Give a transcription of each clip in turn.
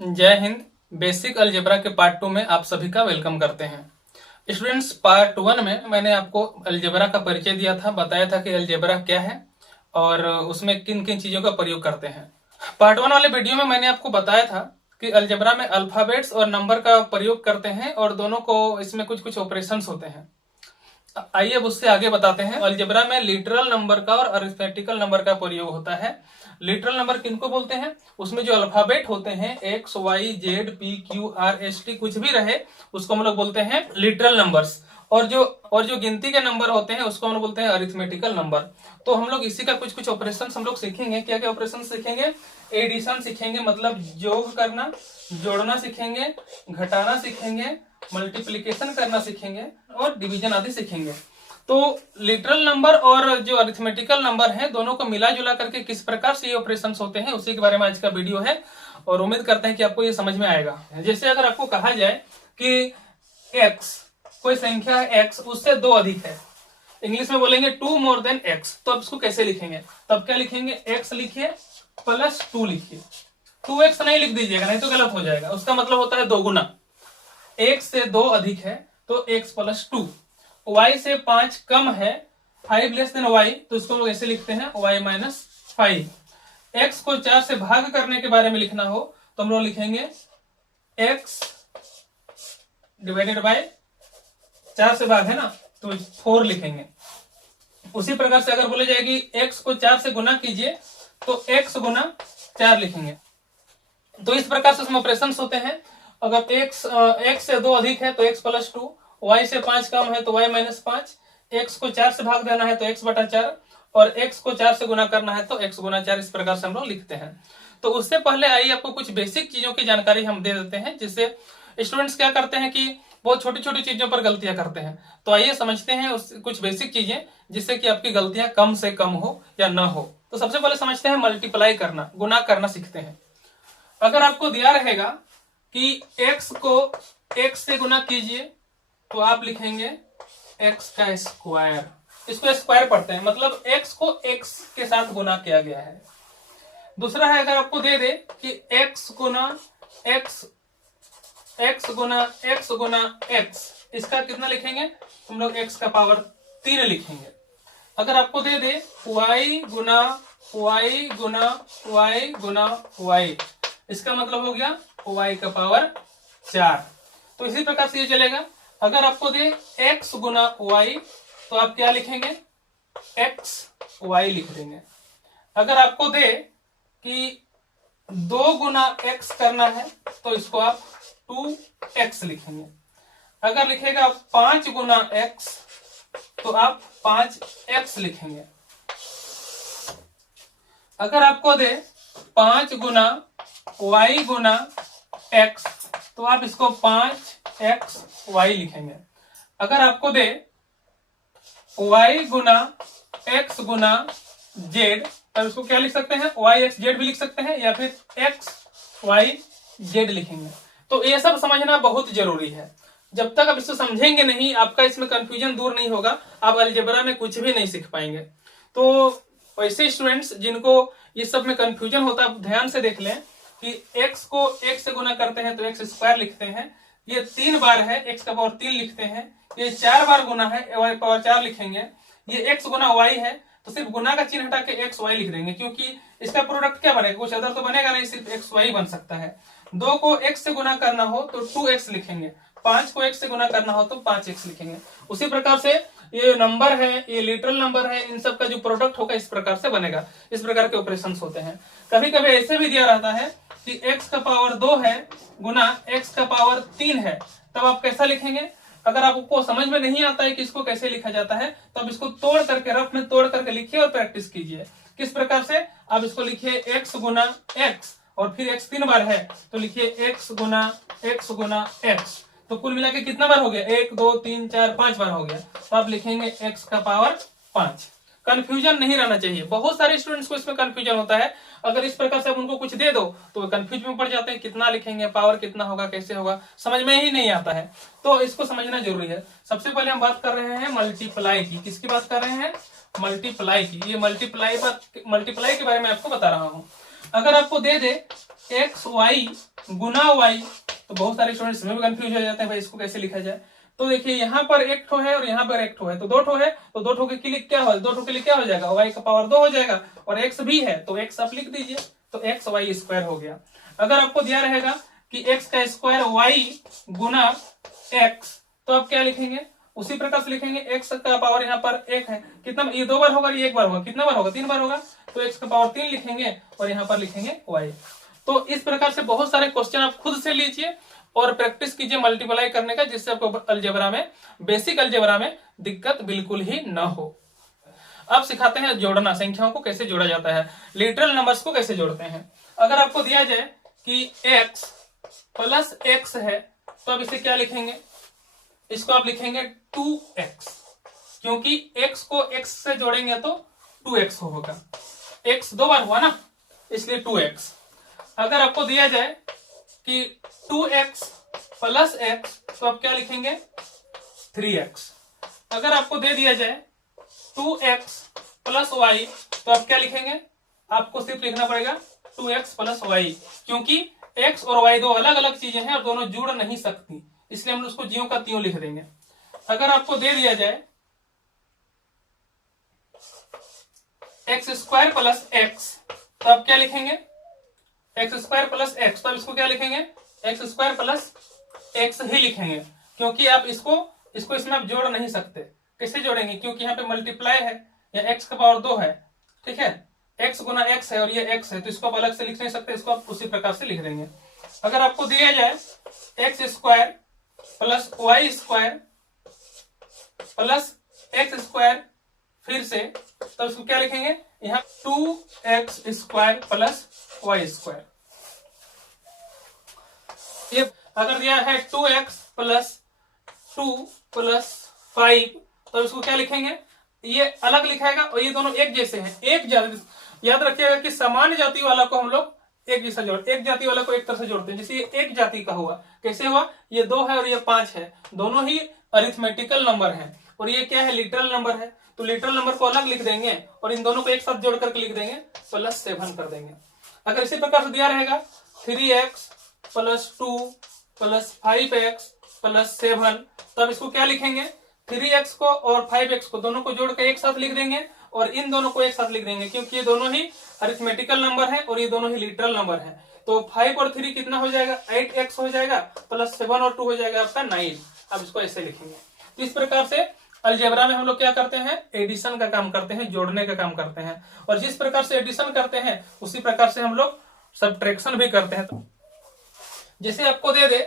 जय Hind. Basic algebra के part 2 में आप सभी का वेलकम करते हैं। स्टूडेंट्स, पार्ट 1 में मैंने आपको अलजेब्रा का परिचय दिया था, बताया था कि अलजेब्रा क्या है और उसमें किन किन चीजों का प्रयोग करते हैं। पार्ट 1 वाले वीडियो में मैंने आपको बताया था कि अलजेब्रा में अल्फाबेट्स और नंबर का प्रयोग करते हैं और दोनों को इसमें कुछ कुछ ऑपरेशंस होते हैं। आइए अब उससे आगे बताते हैं। अलजेब्रा में लिटरल नंबर का और अरिथमेटिकल नंबर का प्रयोग होता है। लिटरल नंबर किनको बोलते हैं? उसमें जो अल्फाबेट होते हैं X Y Z P Q R S T कुछ भी रहे उसको हम लोग बोलते हैं लिटरल नंबर्स। और जो गिनती के नंबर होते हैं उसको हम लोग बोलते हैं अरिथमेटिकल नंबर। तो हम लोग इसी का कुछ कुछ ऑपरेशन हम लोग सीखेंगे। क्या क्या ऑपरेशन सीखेंगे? एडिशन सीखेंगे, मतलब योग करना, जोड़ना सीखेंगे, घटाना सीखेंगे, मल्टीप्लीकेशन करना सीखेंगे और डिवीजन आदि सीखेंगे। तो लिटरल नंबर और जो अरिथमेटिकल नंबर हैं दोनों को मिला जुला करके किस प्रकार से ये ऑपरेशन होते हैं उसी के बारे में आज का वीडियो है और उम्मीद करते हैं कि आपको ये समझ में आएगा। जैसे अगर आपको कहा जाए कि x, कोई संख्या है x, उससे 2 अधिक है, इंग्लिश में बोलेंगे 2 मोर देन x, तो अब इसको कैसे लिखेंगे? तब क्या लिखेंगे? x लिखिए प्लस 2 लिखिए। 2x नहीं लिख दीजिएगा, नहीं तो गलत हो जाएगा। उसका मतलब होता है 2 गुना। x से 2 अधिक है तो x प्लस 2। y से 5 कम है, 5 लेस देन y, तो इसको हम लोग ऐसे लिखते हैं y माइनस 5। x को 4 से भाग करने के बारे में लिखना हो तो हम लोग लिखेंगे x डिवाइडेड बाय 4 से भाग है ना, तो 4 लिखेंगे। उसी प्रकार से अगर बोले जाए कि x को 4 से गुना कीजिए तो x गुना 4 लिखेंगे। तो इस प्रकार से उसमें ऑपरेशन होते हैं। अगर x से 2 अधिक है तो x प्लस 2, y से 5 कम है तो y माइनस 5, x को 4 से भाग देना है तो x बटा 4 और x को 4 से गुना करना है तो x गुना 4। इस प्रकार से हम लोग लिखते हैं। तो उससे पहले आइए आपको कुछ बेसिक चीजों की जानकारी हम दे देते हैं, जिससे स्टूडेंट्स क्या करते हैं कि बहुत छोटी छोटी चीजों पर गलतियां करते हैं। तो आइए समझते हैं कुछ बेसिक चीजें जिससे कि आपकी गलतियां कम से कम हो या ना हो। तो सबसे पहले समझते हैं मल्टीप्लाई करना, गुना करना सीखते हैं। अगर आपको दिया रहेगा कि x को x से गुना कीजिए तो आप लिखेंगे x का स्क्वायर। इसको स्क्वायर पढ़ते हैं, मतलब x को x के साथ गुना किया गया है। दूसरा है, अगर आपको दे दे कि x गुना x, x गुना x गुना x, इसका कितना लिखेंगे हम लोग? x का पावर 3 लिखेंगे। अगर आपको दे दे y गुना y गुना y गुना y, इसका मतलब हो गया y का पावर 4। तो इसी प्रकार से ये चलेगा। अगर आपको दे x गुना y तो आप क्या लिखेंगे? x y लिख देंगे। अगर आपको दे कि 2 गुना x करना है तो इसको आप 2x लिखेंगे। अगर लिखेगा 5 गुना x तो आप 5x लिखेंगे। अगर आपको दे 5 गुना y गुना x तो आप इसको 5xy लिखेंगे। अगर आपको दे y गुना x गुना z तब इसको क्या लिख सकते हैं? yxz भी लिख सकते हैं या फिर xyz लिखेंगे। तो ये सब समझना बहुत जरूरी है। जब तक आप इसको समझेंगे नहीं, आपका इसमें कंफ्यूजन दूर नहीं होगा, आप अलजेब्रा में कुछ भी नहीं सीख पाएंगे। तो वैसे स्टूडेंट्स जिनको ये सब में कंफ्यूजन होता है, ध्यान से देख लें कि x को x से गुना करते हैं तो x स्क्वायर लिखते हैं, ये 3 बार है x का पावर 3 लिखते हैं, ये 4 बार गुना है y पावर 4 लिखेंगे, ये x गुना y है तो सिर्फ गुना का चिन्ह हटा के x y लिख देंगे, क्योंकि इसका प्रोडक्ट क्या बनेगा? कुछ अदर तो बनेगा नहीं, सिर्फ x y बन सकता है। 2 को x से गुना करना हो तो 2x लिखेंगे, 5 को x से गुना करना हो तो 5x लिखेंगे। उसी प्रकार से ये नंबर है, ये लिटरल नंबर है, इन सब का जो प्रोडक्ट होगा इस प्रकार से बनेगा। इस प्रकार के ऑपरेशन होते हैं। कभी कभी ऐसे भी दिया रहता है कि x का पावर 2 है गुना x का पावर 3 है, तब आप कैसा लिखेंगे? अगर आपको समझ में नहीं आता है कि इसको कैसे लिखा जाता है तो आप इसको तोड़ करके, रफ में तोड़ करके लिखिए और प्रैक्टिस कीजिए। किस प्रकार से? आप इसको लिखिए x गुना x और फिर x 3 बार है तो लिखिए x गुना x। तो कुल मिला के कितना बार हो गया? 1 2 3 4 5 बार हो गया। तो आप लिखेंगे x का पावर 5। कंफ्यूजन नहीं रहना चाहिए। बहुत सारे स्टूडेंट्स को इसमें कंफ्यूजन होता है। अगर इस प्रकार से आप उनको कुछ दे दो तो कंफ्यूज में पड़ जाते हैं, कितना लिखेंगे, पावर कितना होगा, कैसे होगा, समझ में ही नहीं आता है। तो इसको समझना जरूरी है। सबसे पहले हम बात कर रहे हैं मल्टीप्लाई की। किसकी बात कर रहे हैं? मल्टीप्लाई की। ये मल्टीप्लाई के बारे में आपको बता रहा हूं। अगर आपको दे दे एक्स वाई गुना वाई। तो बहुत सारे स्टूडेंट्स में भी कंफ्यूज हो जाते हैं भाई इसको कैसे लिखा जाए। तो देखिए यहाँ पर एक ठो है और यहाँ पर एक ठो है, तो दो ठो है, तो दो ठो के लिए क्या हो, दो ठो के लिए क्या हो जाएगा, वाई का पावर 2 हो जाएगा, और एक्स भी है तो एक्स आप लिख दीजिए, तो एक्स वाई स्क्वायर हो गया। अगर आपको दिया रहेगा कि एक्स का स्क्वायर वाई गुना एक्स, तो आप क्या लिखेंगे, उसी प्रकार से लिखेंगे, एक्स का पावर यहाँ पर एक है, कितना, ये 2 बार होगा, ये 1 बार होगा, कितना बार होगा, 3 बार होगा, तो एक्स का पावर 3 लिखेंगे और यहाँ पर लिखेंगे वाई। तो इस प्रकार से बहुत सारे क्वेश्चन आप खुद से लीजिए और प्रैक्टिस कीजिए मल्टीप्लाई करने का, जिससे आपको अलजेब्रा में, बेसिक अलजेब्रा में दिक्कत बिल्कुल ही ना हो। अब सिखाते हैं जोड़ना, संख्याओं को कैसे जोड़ा जाता है, लिटरल नंबर्स को कैसे जोड़ते हैं। अगर आपको दिया जाए कि x प्लस x है, तो अब इसे क्या लिखेंगे, इसको आप लिखेंगे 2x, क्योंकि x को x से जोड़ेंगे तो 2x होगा, x 2 बार हुआ ना, इसलिए 2x। अगर आपको दिया जाए कि 2x प्लस x, तो आप क्या लिखेंगे 3x। अगर आपको दे दिया जाए 2x प्लस y, तो आप क्या लिखेंगे, आपको सिर्फ लिखना पड़ेगा 2x प्लस y, क्योंकि x और y दो अलग अलग चीजें हैं और दोनों जुड़ नहीं सकती, इसलिए हम उसको ज्यों का त्यों लिख देंगे। अगर आपको दे दिया जाए एक्स स्क्वायर प्लस एक्स, तो आप क्या लिखेंगे, एक्स स्क्वायर प्लस एक्स, तो आप इसको क्या लिखेंगे, एक्स स्क्वायर प्लस एक्स ही लिखेंगे, क्योंकि आप इसको इसमें आप जोड़ नहीं सकते। कैसे जोड़ेंगे, क्योंकि यहाँ पे मल्टीप्लाई है, या एक्स का पावर 2 है, ठीक है, एक्स गुना एक्स है और ये एक्स है, तो इसको आप अलग से लिख नहीं सकते, इसको आप उसी प्रकार से लिख देंगे। अगर आपको दिया जाए X square plus Y square plus X square फिर से, तो इसको क्या लिखेंगे, यहाँ 2x square plus Y square. ये अगर दिया है 2x प्लस 2 प्लस 5, तो इसको क्या लिखेंगे, ये अलग लिखाएगा और ये दोनों एक जैसे हैं, एक जाति, याद रखिएगा कि समान जाति वाला को हम लोग एक जैसा जोड़, एक जाति वाला को एक तरह से जोड़ते हैं, जैसे ये एक जाति का हुआ, कैसे हुआ, ये 2 है और ये 5 है, दोनों ही अरिथमेटिकल नंबर है, और ये क्या है, लिटरल नंबर है, तो लिटरल नंबर को अलग लिख देंगे और इन दोनों को एक साथ जोड़ करके लिख देंगे, प्लस 7 कर देंगे। अगर इसी प्रकार से दिया रहेगा 3x plus 2 plus 5x plus 7, तो अब इसको क्या लिखेंगे, 3x को और 5x को दोनों को जोड़ के एक साथ लिख देंगे और इन दोनों को एक साथ लिख देंगे, क्योंकि ये दोनों ही अरिथमेटिकल नंबर है और ये दोनों ही लिटरल नंबर है। तो 5 और 3 कितना हो जाएगा, 8x हो जाएगा, प्लस 7 और 2 हो जाएगा आपका 9। अब इसको ऐसे लिखेंगे। तो इस प्रकार से अलजेब्रा में हम लोग क्या करते हैं, एडिशन का काम करते हैं, जोड़ने का काम करते हैं, और जिस प्रकार से एडिशन करते हैं उसी प्रकार से हम लोग सब्ट्रैक्शन भी करते हैं। तो जैसे आपको दे दे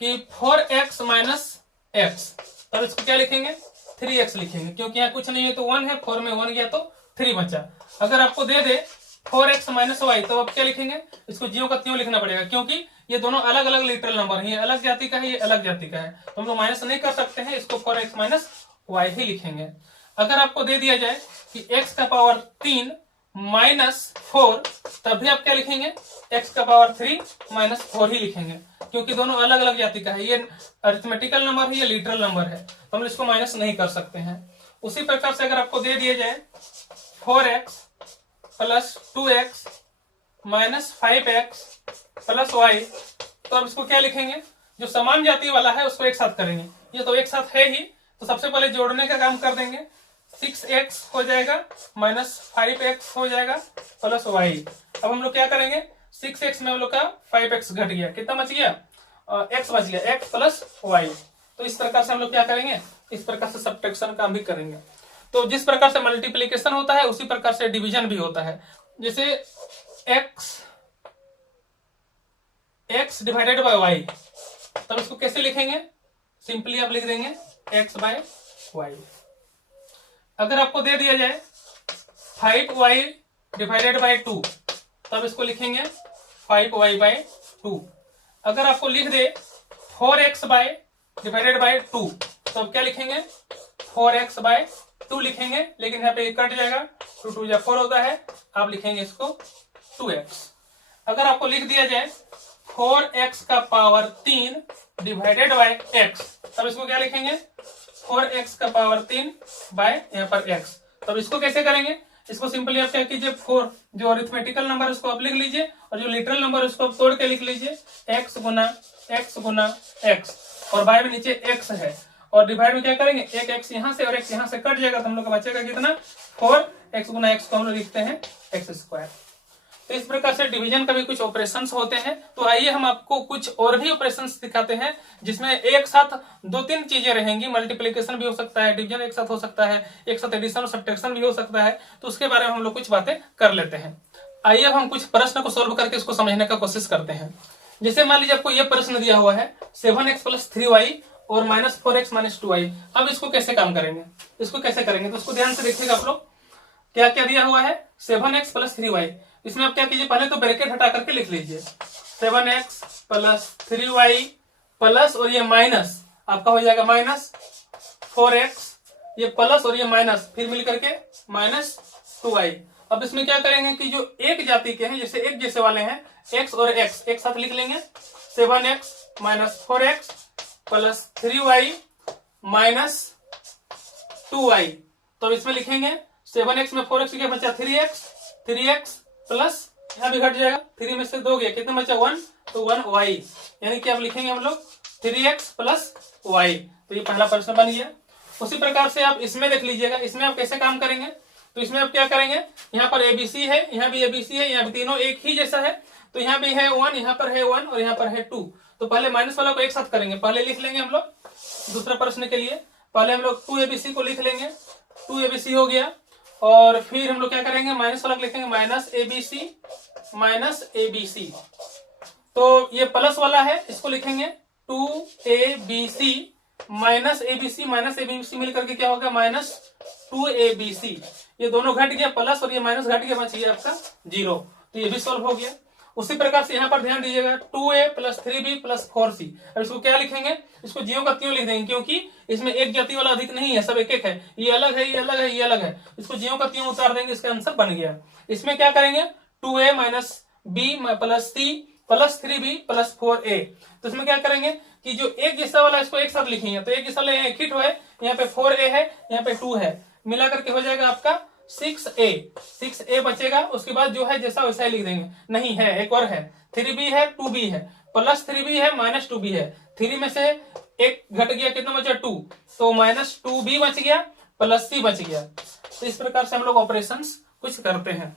कि 4x माइनस एक्स, तब इसको क्या लिखेंगे, 3x लिखेंगे, क्योंकि यहाँ कुछ नहीं है तो 1 है, 4 में 1 गया तो 3 बचा। अगर आपको दे दे 4x माइनस वाई, तो आप क्या लिखेंगे, इसको ज्यों का त्यों लिखना पड़ेगा, क्योंकि ये दोनों अलग अलग लिटरल नंबर है, ये अलग जाति का है, ये अलग जाति का है, तो हम लोग माइनस नहीं कर सकते हैं, इसको 4x माइनस वाई ही लिखेंगे। अगर आपको दे दिया जाए कि x का पावर 3 माइनस 4, तब भी आप क्या लिखेंगे, x का पावर 3 माइनस 4 ही लिखेंगे, क्योंकि दोनों अलग अलग जाति का है, ये अरिथमेटिकल नंबर है, ये लिटरल नंबर है, तो हम इसको माइनस नहीं कर सकते हैं। उसी प्रकार से अगर आपको दे दिया जाए 4x plus 2x minus 5x plus Y, तो अब इसको क्या लिखेंगे, जो समान जाति वाला है उसको एक साथ करेंगे, ये तो एक साथ है ही, तो सबसे पहले जोड़ने का काम कर देंगे, 6x हो जाएगा माइनस 5x हो जाएगा प्लस वाई। अब हम लोग क्या करेंगे, 6x में हम लोग का 5x घट गया, कितना बच गया, x बच गया, x प्लस वाई। तो इस प्रकार से हम लोग क्या करेंगे, इस प्रकार से सब्ट्रैक्शन काम भी करेंगे। तो जिस प्रकार से मल्टीप्लीकेशन होता है उसी प्रकार से डिवीजन भी होता है। जैसे x डिवाइडेड बाय वाई, तब इसको कैसे लिखेंगे, सिंपली आप लिख देंगे x बाय वाई। अगर आपको दे दिया जाए 5y डिवाइडेड बाय 2, तब इसको लिखेंगे 5y बाय 2। अगर आपको लिख दे 4x बाय डिवाइडेड बाय 2, तो अब क्या लिखेंगे, 4x बाय 2 लिखेंगे, लेकिन यहाँ पे कट जाएगा, 2 2 4 होता है, आप लिखेंगे इसको 2x। अगर आपको लिख दिया जाए 4x का पावर 3 डिवाइडेड बाय x, तब इसको क्या लिखेंगे, 4x का पावर 3 बाय यहाँ पर x। तब इसको कैसे करेंगे, इसको सिंपली आप क्या कीजिए, 4 जो अरिथमेटिकल नंबर उसको आप लिख लीजिए और जो लिटरल नंबर उसको आप तोड़ के लिख लीजिए, एक्स गुना एक्स, और बाय में नीचे एक्स है, और डिवाइड में क्या करेंगे, एक एक्स यहाँ से और एक्स यहाँ से कट जाएगा, तो हम लोग का बचेगा कितना, 4x गुना एक्स को हम लोग लिखते हैं एक्स स्क्वायर। तो इस प्रकार से डिवीजन का भी कुछ ऑपरेशंस होते हैं। तो आइए हम आपको कुछ और भी ऑपरेशंस दिखाते हैं जिसमें एक साथ दो तीन चीजें रहेंगी। मल्टीप्लिकेशन भी हो सकता है, डिवीजन एक साथ हो सकता है, एक साथ एडिशन और सब्ट्रैक्शन भी हो सकता है। तो उसके बारे में हम लोग कुछ बातें कर लेते हैं। आइए अब हम कुछ प्रश्न को सोल्व करके इसको समझने का कोशिश करते हैं। जैसे मान लीजिए आपको यह प्रश्न दिया हुआ है 7x + 3y और -4x - 2y। अब इसको कैसे काम करेंगे, इसको कैसे करेंगे, तो उसको ध्यान से देखिएगा आप लोग। क्या क्या दिया हुआ है, 7x + 3y। इसमें आप क्या कीजिए, पहले तो ब्रैकेट हटा करके लिख लीजिए 7x + 3y प्लस और ये माइनस आपका हो जाएगा -4x, ये प्लस और ये माइनस फिर मिल करके -2y। अब इसमें क्या करेंगे कि जो एक जाति के हैं, जैसे एक जैसे वाले हैं, x और x एक साथ लिख लेंगे 7x - 4x + 3y - 2y। तो इसमें लिखेंगे 7x में 4x क्या बचा, 3x प्लस यहाँ भी घट जाएगा, 3 में से 2 गया, कितना बचा 1, तो 1y, यानी कि आप लिखेंगे हम लोग 3x + y। तो ये पहला प्रश्न बन गया। उसी प्रकार से आप इसमें देख लीजिएगा, इसमें आप कैसे काम करेंगे। तो इसमें आप क्या करेंगे, यहाँ पर ABC है, यहाँ भी ABC है, यहाँ भी तीनों एक ही जैसा है, तो यहाँ भी है 1, यहाँ पर है 1 और यहाँ पर है 2। तो पहले माइनस वाला को एक साथ करेंगे, पहले लिख लेंगे हम लोग दूसरा प्रश्न के लिए, पहले हम लोग 2ABC को लिख लेंगे, 2ABC हो गया, और फिर हम लोग क्या करेंगे, माइनस वाला लिखेंगे -ABC। तो ये प्लस वाला है, इसको लिखेंगे 2ABC -ABC मिल करके क्या होगा, -2ABC। ये दोनों घट गया, प्लस और ये माइनस घट गया, बच गया आपका 0। तो ये भी सॉल्व हो गया। उसी प्रकार से यहाँ पर ध्यान दीजिएगा 2a + 3b + 4c। अब इसको क्या लिखेंगे, इसको ज्यों का त्यों लिख देंगे, क्योंकि इसमें एक जाति वाला अधिक नहीं है, सब एक एक है, ये अलग है, ये अलग है, ये अलग है, इसको ज्यों का त्यों उतार देंगे, इसका आंसर बन गया। इसमें क्या करेंगे, 2a - b + c + 3b + 4a। तो इसमें क्या करेंगे कि जो एक जैसा वाला इसको एक साथ लिखेंगे, तो एक जैसा ले एक हिट है, यहाँ पे 4a है, यहाँ पे 2 है, मिला करके हो जाएगा आपका 6a बचेगा। उसके बाद जो है जैसा वैसा ही लिख देंगे, नहीं है एक और है, 3b है, 2b है, +3b है, -2b है, 3 में से एक घट गया, कितना बचा 2, तो -2b बच गया, +c बच गया। तो इस प्रकार से हम लोग ऑपरेशंस कुछ करते हैं।